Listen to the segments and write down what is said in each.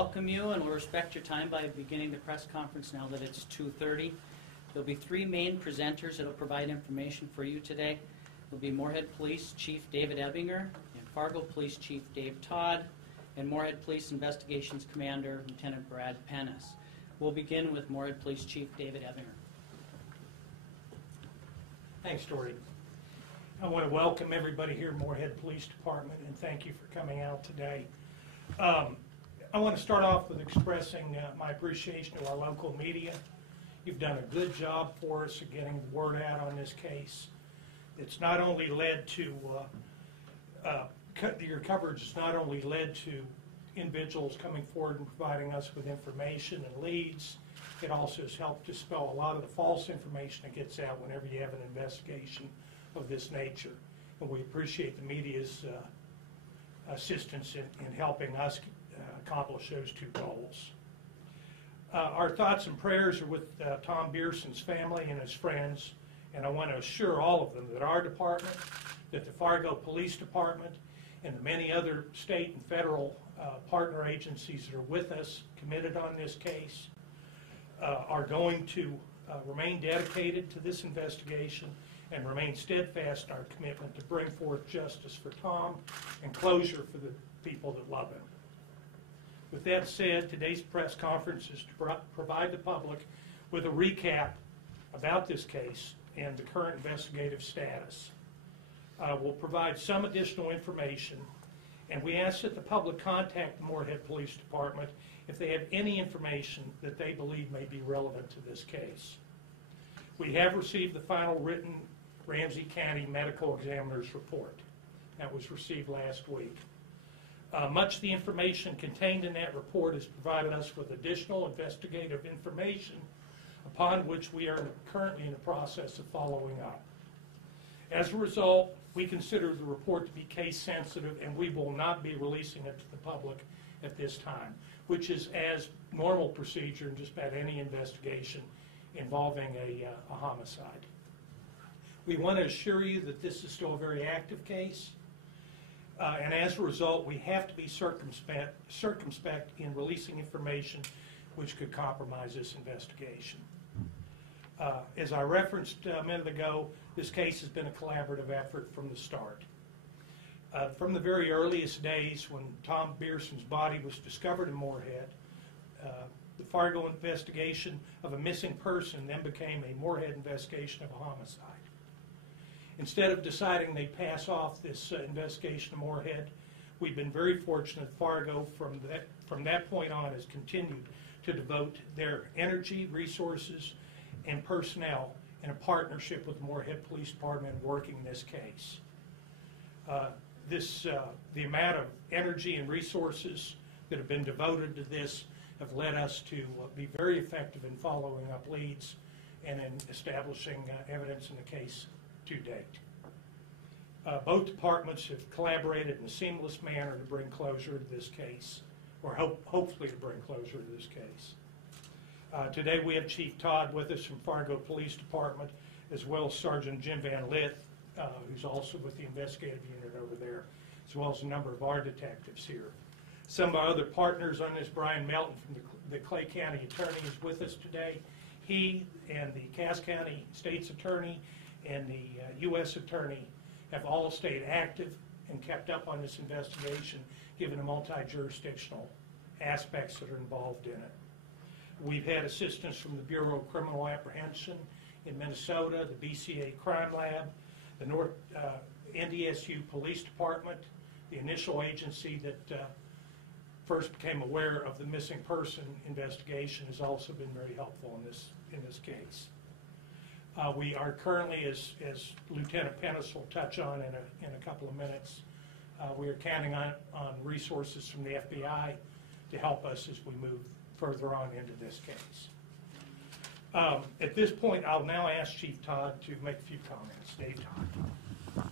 Welcome you, and we'll respect your time by beginning the press conference now that it's 2:30. There'll be three main presenters that will provide information for you today. There'll be Moorhead Police Chief David Ebinger, and Fargo Police Chief Dave Todd, and Moorhead Police Investigations Commander Lieutenant Brad Pennis. We'll begin with Moorhead Police Chief David Ebinger. Thanks, Dory. I want to welcome everybody here at Moorhead Police Department and thank you for coming out today. I want to start off with expressing my appreciation to our local media. You've done a good job for us of getting the word out on this case. It's not only led to, your coverage has not only led to individuals coming forward and providing us with information and leads, it also has helped dispel a lot of the false information that gets out whenever you have an investigation of this nature. And we appreciate the media's assistance in helping us accomplish those two goals. Our thoughts and prayers are with Tom Beerson's family and his friends, and I want to assure all of them that our department, that the Fargo Police Department, and the many other state and federal partner agencies that are with us, committed on this case, are going to remain dedicated to this investigation and remain steadfast in our commitment to bring forth justice for Tom and closure for the people that love him. With that said, today's press conference is to provide the public with a recap about this case and the current investigative status. We'll provide some additional information, and we ask that the public contact the Moorhead Police Department if they have any information that they believe may be relevant to this case. We have received the final written Ramsey County Medical Examiner's report. That was received last week. Much of the information contained in that report has provided us with additional investigative information upon which we are currently in the process of following up. As a result, we consider the report to be case sensitive and we will not be releasing it to the public at this time, which is as normal procedure in just about any investigation involving a homicide. We want to assure you that this is still a very active case. And as a result, we have to be circumspect in releasing information which could compromise this investigation. As I referenced a minute ago, this case has been a collaborative effort from the start. From the very earliest days when Tom Beerson's body was discovered in Moorhead, the Fargo investigation of a missing person then became a Moorhead investigation of a homicide. Instead of deciding they'd pass off this investigation of Moorhead, we've been very fortunate Fargo from that point on has continued to devote their energy, resources, and personnel in a partnership with the Moorhead Police Department working this case. The amount of energy and resources that have been devoted to this have led us to be very effective in following up leads and in establishing evidence in the case to date. Both departments have collaborated in a seamless manner to bring closure to this case, or hopefully to bring closure to this case. Today we have Chief Todd with us from Fargo Police Department, as well as Sergeant Jim Van Lith, who's also with the investigative unit over there, as well as a number of our detectives here. Some of our other partners on this, Brian Melton from the Clay County Attorney is with us today. He and the Cass County State's Attorney and the U.S. Attorney have all stayed active and kept up on this investigation, given the multi-jurisdictional aspects that are involved in it. We've had assistance from the Bureau of Criminal Apprehension in Minnesota, the BCA Crime Lab, the North NDSU Police Department, the initial agency that first became aware of the missing person investigation, has also been very helpful in this case. We are currently, as Lieutenant Pennis will touch on in a couple of minutes, we are counting on resources from the FBI to help us as we move further on into this case. At this point, I'll now ask Chief Todd to make a few comments. Dave Todd.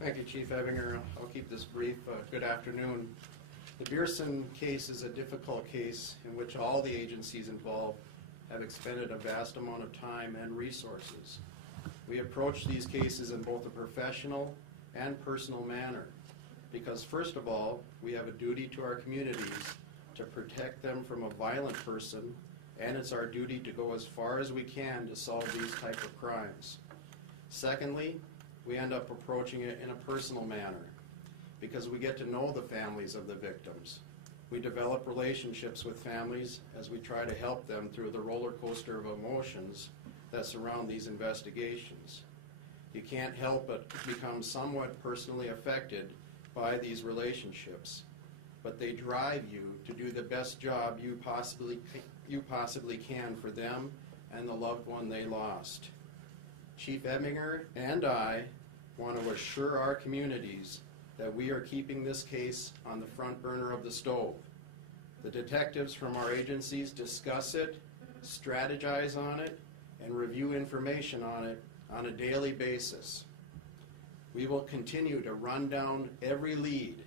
Thank you, Chief Ebinger. I'll keep this brief. Good afternoon. The Beerson case is a difficult case in which all the agencies involved have expended a vast amount of time and resources. We approach these cases in both a professional and personal manner. because first of all, we have a duty to our communities to protect them from a violent person, and it's our duty to go as far as we can to solve these type of crimes. Secondly, we end up approaching it in a personal manner because we get to know the families of the victims. We develop relationships with families as we try to help them through the roller coaster of emotions that surround these investigations. You can't help but become somewhat personally affected by these relationships, but they drive you to do the best job you possibly can for them and the loved one they lost. Chief Ebinger and I want to assure our communities that we are keeping this case on the front burner of the stove. The detectives from our agencies discuss it, strategize on it, and review information on it on a daily basis. We will continue to run down every lead,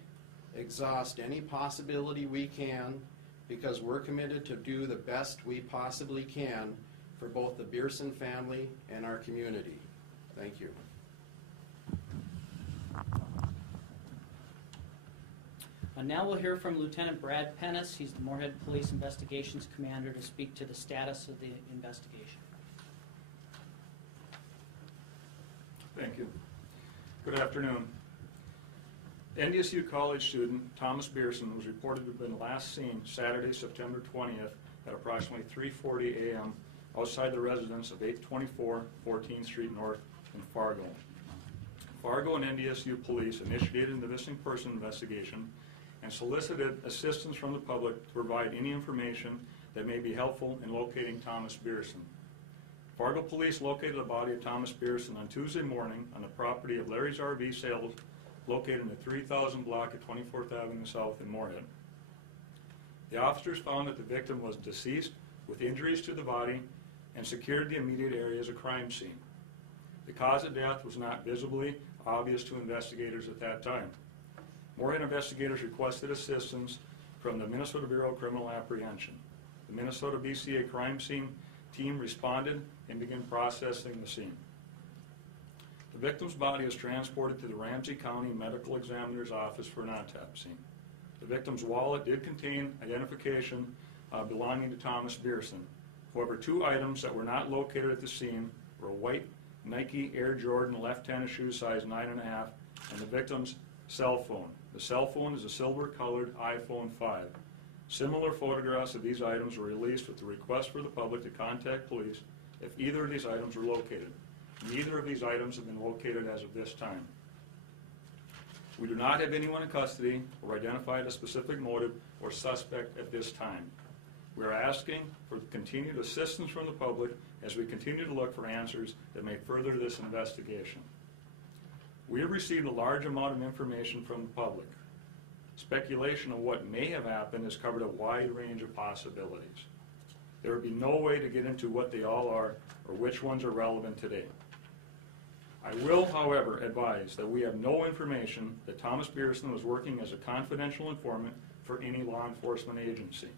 exhaust any possibility we can, because we're committed to do the best we possibly can for both the Bierson family and our community. Thank you. Now we'll hear from Lieutenant Brad Pennis. He's the Moorhead Police Investigations Commander, to speak to the status of the investigation. Thank you. Good afternoon. NDSU college student Thomas Bierson was reported to have been last seen Saturday, September 20th at approximately 3:40 a.m. outside the residence of 824 14th Street North in Fargo. Fargo and NDSU police initiated the missing person investigation and solicited assistance from the public to provide any information that may be helpful in locating Thomas Bierson. Fargo police located the body of Thomas Bierson on Tuesday morning on the property of Larry's RV Sales, located in the 3000 block at 24th Avenue South in Moorhead. The officers found that the victim was deceased with injuries to the body and secured the immediate area as a crime scene. The cause of death was not visibly obvious to investigators at that time. Moorhead investigators requested assistance from the Minnesota Bureau of Criminal Apprehension. The Minnesota BCA crime scene team responded and began processing the scene. The victim's body was transported to the Ramsey County Medical Examiner's office for an autopsy. The victim's wallet did contain identification belonging to Thomas Bierson. However, two items that were not located at the scene were a white Nike Air Jordan left tennis shoe size 9.5 and the victim's cell phone. The cell phone is a silver-colored iPhone 5. Similar photographs of these items were released with the request for the public to contact police if either of these items were located. Neither of these items have been located as of this time. We do not have anyone in custody or identified a specific motive or suspect at this time. We are asking for continued assistance from the public as we continue to look for answers that may further this investigation. We have received a large amount of information from the public. Speculation of what may have happened has covered a wide range of possibilities. There would be no way to get into what they all are or which ones are relevant today. I will, however, advise that we have no information that Thomas Bierson was working as a confidential informant for any law enforcement agency.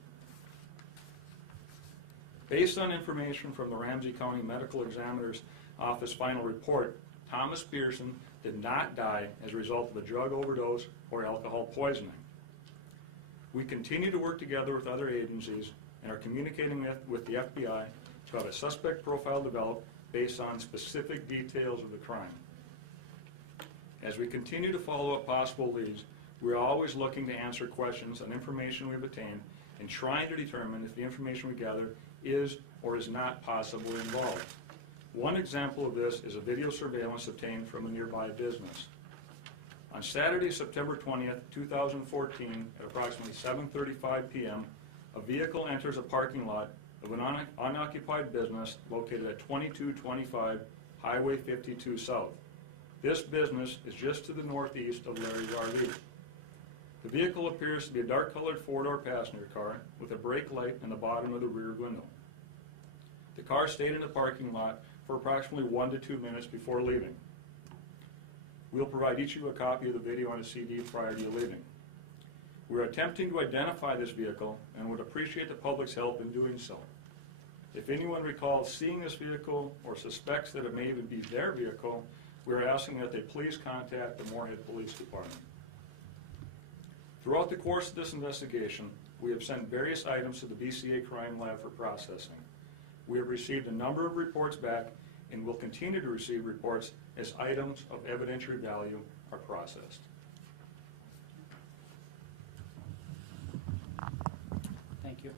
Based on information from the Ramsey County Medical Examiner's Office final report, Thomas Bierson did not die as a result of a drug overdose or alcohol poisoning. We continue to work together with other agencies and are communicating with the FBI to have a suspect profile developed based on specific details of the crime. As we continue to follow up possible leads, we are always looking to answer questions on information we've obtained and trying to determine if the information we gather is or is not possibly involved. One example of this is a video surveillance obtained from a nearby business. On Saturday, September 20th, 2014, at approximately 7:35 p.m., a vehicle enters a parking lot of an unoccupied business located at 2225 Highway 52 South. This business is just to the northeast of Larry's RV. The vehicle appears to be a dark-colored four-door passenger car with a brake light in the bottom of the rear window. The car stayed in the parking lot for approximately 1 to 2 minutes before leaving. We'll provide each of you a copy of the video on a CD prior to you leaving. We're attempting to identify this vehicle and would appreciate the public's help in doing so. If anyone recalls seeing this vehicle or suspects that it may even be their vehicle, we're asking that they please contact the Moorhead Police Department. Throughout the course of this investigation, we have sent various items to the BCA Crime Lab for processing. We have received a number of reports back and will continue to receive reports as items of evidentiary value are processed. Thank you.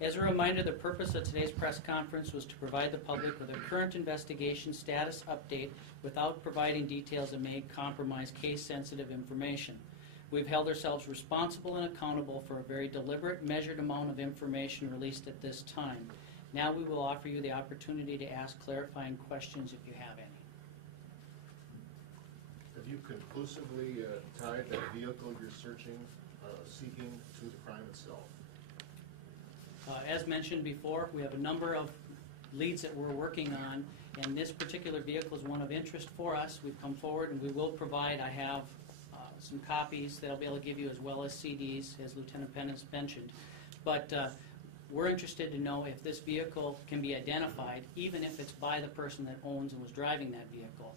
As a reminder, the purpose of today's press conference was to provide the public with a current investigation status update without providing details that may compromise case-sensitive information. We've held ourselves responsible and accountable for a very deliberate, measured amount of information released at this time. Now we will offer you the opportunity to ask clarifying questions if you have any. Have you conclusively tied that vehicle you're seeking to the crime itself? As mentioned before, we have a number of leads that we're working on, and this particular vehicle is one of interest for us. We've come forward and we will provide, I have some copies that I'll be able to give you as well as CDs, as Lieutenant Pennis mentioned. But we're interested to know if this vehicle can be identified, even if it's by the person that owns and was driving that vehicle.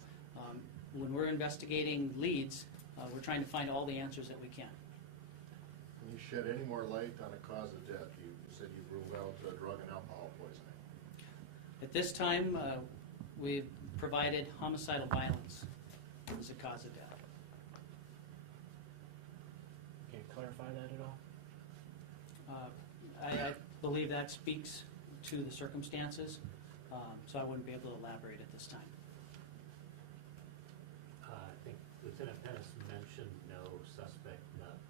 When we're investigating leads, we're trying to find all the answers that we can. Can you shed any more light on a cause of death? You said you ruled out drug and alcohol poisoning. At this time, we've provided homicidal violence as a cause of death. Can you clarify that at all? I believe that speaks to the circumstances, so I wouldn't be able to elaborate at this time. I think Lieutenant Pennis mentioned no suspect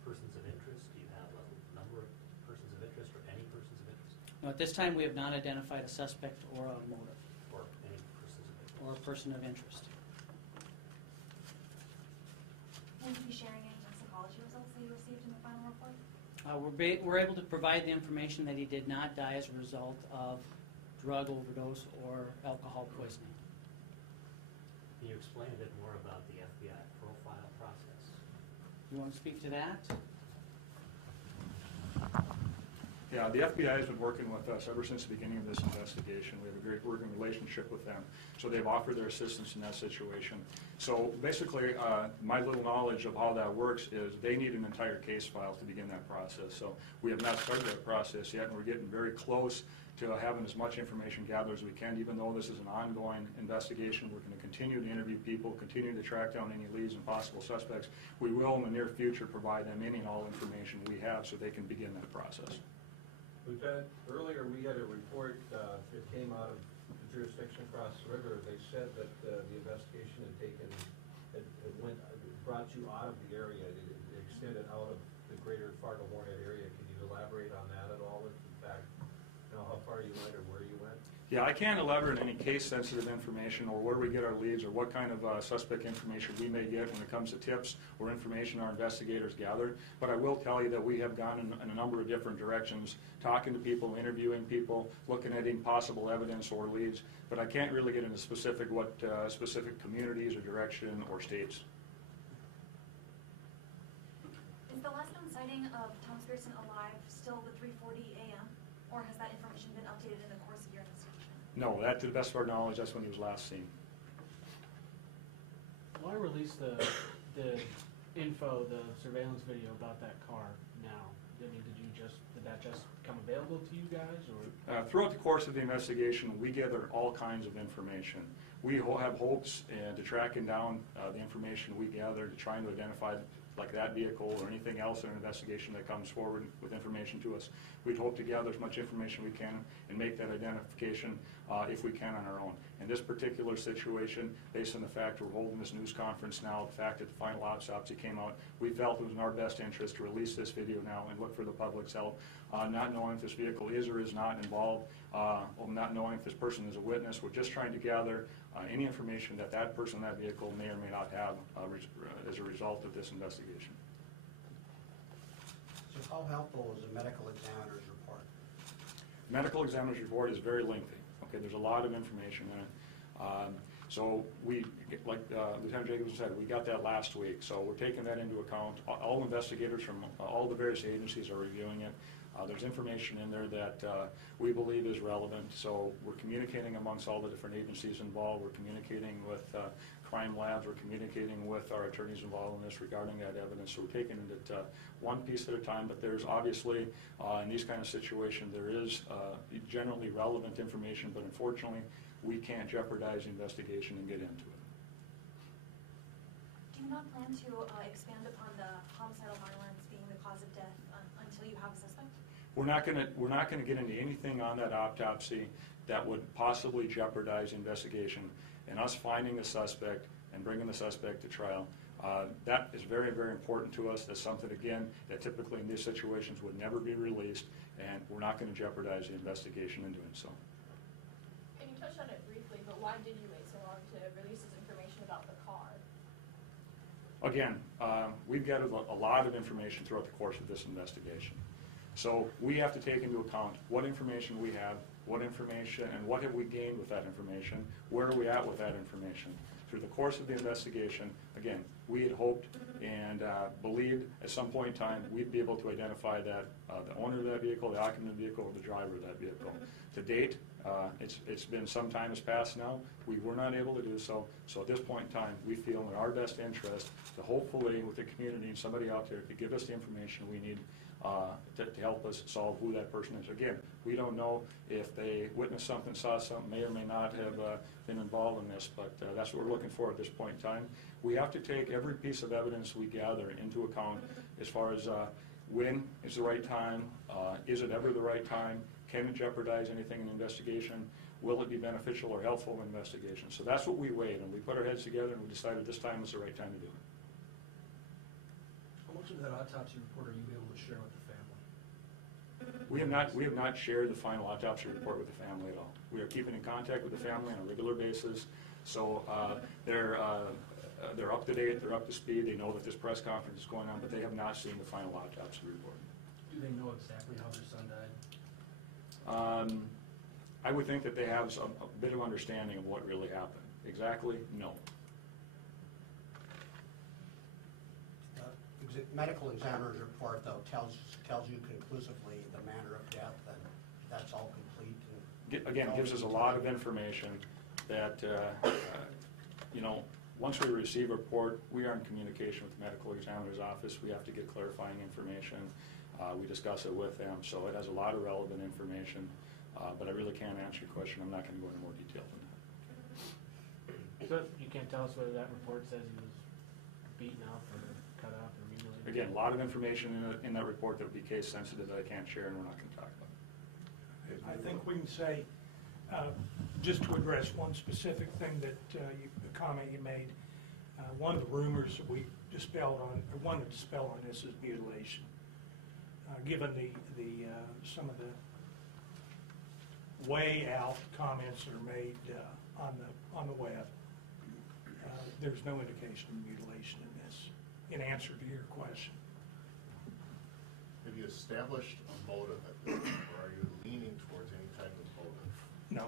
persons of interest. Do you have a number of persons of interest or any persons of interest? No, at this time, we have not identified a suspect or a motive Or any persons of interest? or a person of interest. Will you be sharing any toxicology results that you received in the final report? We're able to provide the information that he did not die as a result of drug overdose or alcohol poisoning. Can you explain a bit more about the FBI profile process? You want to speak to that? Yeah, the FBI has been working with us ever since the beginning of this investigation. We have a great working relationship with them. So they've offered their assistance in that situation. So basically, my little knowledge of how that works is they need an entire case file to begin that process. So we have not started that process yet, and we're getting very close to having as much information gathered as we can. Even though this is an ongoing investigation, we're going to continue to interview people, continue to track down any leads and possible suspects. We will, in the near future, provide them any and all information we have so they can begin that process. Lieutenant, earlier we had a report that came out of the jurisdiction across the river. They said that the investigation brought you out of the area. It extended out of the greater Fargo-Moorhead area. Can you elaborate on that at all? If in fact, how far you went or where you went? Yeah, I can't elaborate on any case-sensitive information or where we get our leads or what kind of suspect information we may get when it comes to tips or information our investigators gather. But I will tell you that we have gone in a number of different directions, talking to people, interviewing people, looking at any possible evidence or leads. But I can't really get into specific communities or direction or states. Is the last known sighting of Thomas Pearson alive still the 3:40 a.m., or has that information been updated in the course of your investigation? No, that, to the best of our knowledge, that's when he was last seen. Why release the info, the surveillance video about that car now? I mean, did that just become available to you guys, or? Throughout the course of the investigation, we gather all kinds of information. We have hopes to tracking down the information we gather to trying to identify like that vehicle or anything else in an investigation that comes forward with information to us. We'd hope to gather as much information we can and make that identification if we can on our own. In this particular situation, based on the fact we're holding this news conference now, the fact that the final autopsy came out, we felt it was in our best interest to release this video now and look for the public's help, not knowing if this vehicle is or is not involved, not knowing if this person is a witness. We're just trying to gather any information that that person in that vehicle may or may not have as a result of this investigation. So how helpful is a medical examiner's report? Medical examiner's report is very lengthy. Okay, there's a lot of information in it. So we, like Lieutenant Jacobson said, we got that last week. So we're taking that into account. All investigators from all the various agencies are reviewing it. There's information in there that we believe is relevant. So we're communicating amongst all the different agencies involved. We're communicating with crime labs. We're communicating with our attorneys involved in this regarding that evidence. So we're taking it one piece at a time, but there's obviously, in these kind of situations, there is generally relevant information, but unfortunately, we can't jeopardize the investigation and get into it. Do you not plan to expand upon the homicidal violence being the cause of death until you have a suspect? We're not going to get into anything on that autopsy that would possibly jeopardize the investigation. And us finding the suspect and bringing the suspect to trial, that is very, very important to us. That's something, again, that typically in these situations would never be released, and we're not going to jeopardize the investigation in doing so. And you touched on it briefly, but why did you wait so long to release this information about the car? Again, we've gathered a lot of information throughout the course of this investigation. So we have to take into account what information we have, what information, and what have we gained with that information, where are we at with that information. Through the course of the investigation, again, we had hoped and believed at some point in time we'd be able to identify that the owner of that vehicle, the occupant of the vehicle, or the driver of that vehicle. To date, it's been some time has passed now. We were not able to do so. So at this point in time, we feel in our best interest to hopefully, with the community and somebody out there, to give us the information we need to help us solve who that person is. Again, we don't know if they witnessed something, saw something, may or may not have been involved in this, but that's what we're looking for at this point in time. We have to take every piece of evidence we gather into account as far as when is the right time, is it ever the right time, can it jeopardize anything in the investigation, will it be beneficial or helpful in the investigation. So that's what we weighed, and we put our heads together and we decided this time was the right time to do it. How much of that autopsy report are you able to share with the family? We have not shared the final autopsy report with the family at all. We are keeping in contact with the family on a regular basis, so they're up to date, they're up to speed, they know that this press conference is going on, but they have not seen the final autopsy report. Do they know exactly how their son died? I would think that they have a bit of understanding of what really happened. Exactly, no. Medical examiner's report, though, tells you conclusively the manner of death, and that's all complete. Again, gives us a lot of information that, once we receive a report, we are in communication with the medical examiner's office. We have to get clarifying information. We discuss it with them, so it has a lot of relevant information, but I really can't answer your question. I'm not going to go into more detail than that. So you can't tell us whether that report says he was beaten up or cut up or mutilated? Again, a lot of information in that report that would be case sensitive that I can't share and we're not going to talk about. I think we can say, just to address one specific thing that the comment you made, one of the rumors that we dispelled on, or wanted to dispel on this is mutilation. Given some of the way out comments that are made on the web, there's no indication of mutilation in this, in answer to your question. Have you established a motive at this point, or are you leaning towards any type of motive? No.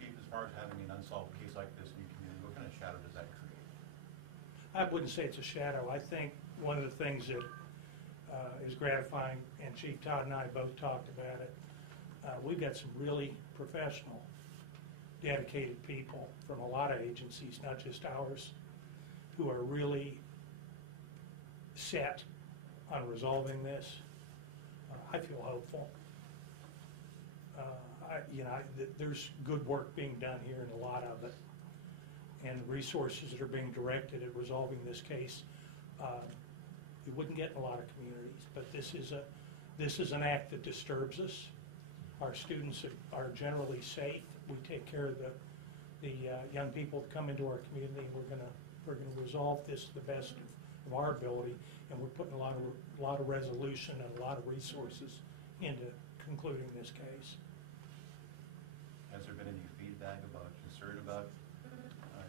Chief, as far as having an unsolved case like this in your community, what kind of shadow does that create? I wouldn't say it's a shadow. I think one of the things that is gratifying, and Chief Todd and I both talked about it, we've got some really professional, dedicated people from a lot of agencies, not just ours, who are really set on resolving this. I feel hopeful. There's good work being done here, and a lot of it, and resources that are being directed at resolving this case. You wouldn't get in a lot of communities, but this is an act that disturbs us. Our students are generally safe. We take care of the young people that come into our community, and we're gonna resolve this to the best of our ability, and we're putting a lot of resolution and a lot of resources into concluding this case. Has there been any feedback about concern about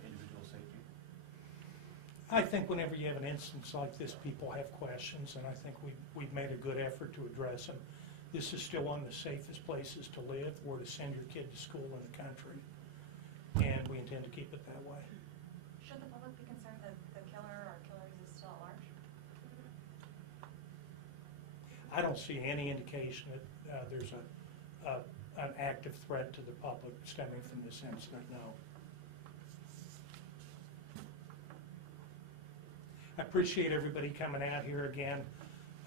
individual safety? I think whenever you have an instance like this, people have questions, and I think we've made a good effort to address them. This is still one of the safest places to live or to send your kid to school in the country, and we intend to keep it that way. Should the public be concerned that the killer or killers is still at large? I don't see any indication that there's an active threat to the public stemming from this incident, no. appreciate everybody coming out here again.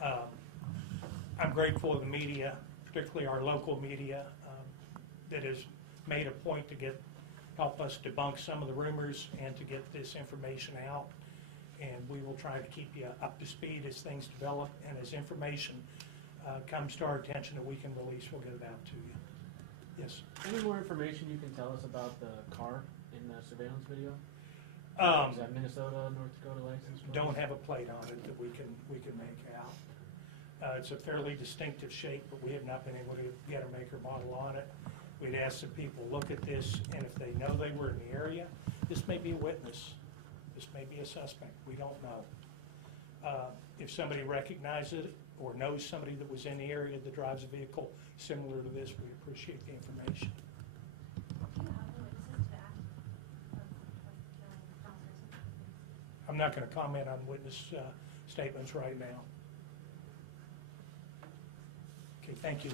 I'm grateful to the media, particularly our local media, that has made a point to help us debunk some of the rumors and to get this information out. And we will try to keep you up to speed as things develop, and as information comes to our attention that we can release, we'll get it out to you. Yes? Any more information you can tell us about the car in the surveillance video? Is that Minnesota, North Dakota license plate? Don't have a plate on it that we can make out. It's a fairly distinctive shape, but we have not been able to get a make or model on it. We'd ask some people look at this, and if they know they were in the area, this may be a witness. This may be a suspect. We don't know. If somebody recognizes it or knows somebody that was in the area that drives a vehicle similar to this, we appreciate the information. Do you have the witnesses to the act of killing Thomas Gerson? I'm not going to comment on witness statements right now. Okay, thank you.